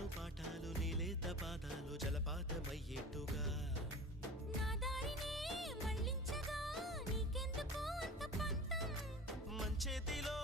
నేర్పుతాను పాఠాలు నీలేత పాదాలు జలపాతమయ్యేట్టుగా నా దారినే మళ్ళించగా నీకెందుకు అంత పంతం మంచేతిలో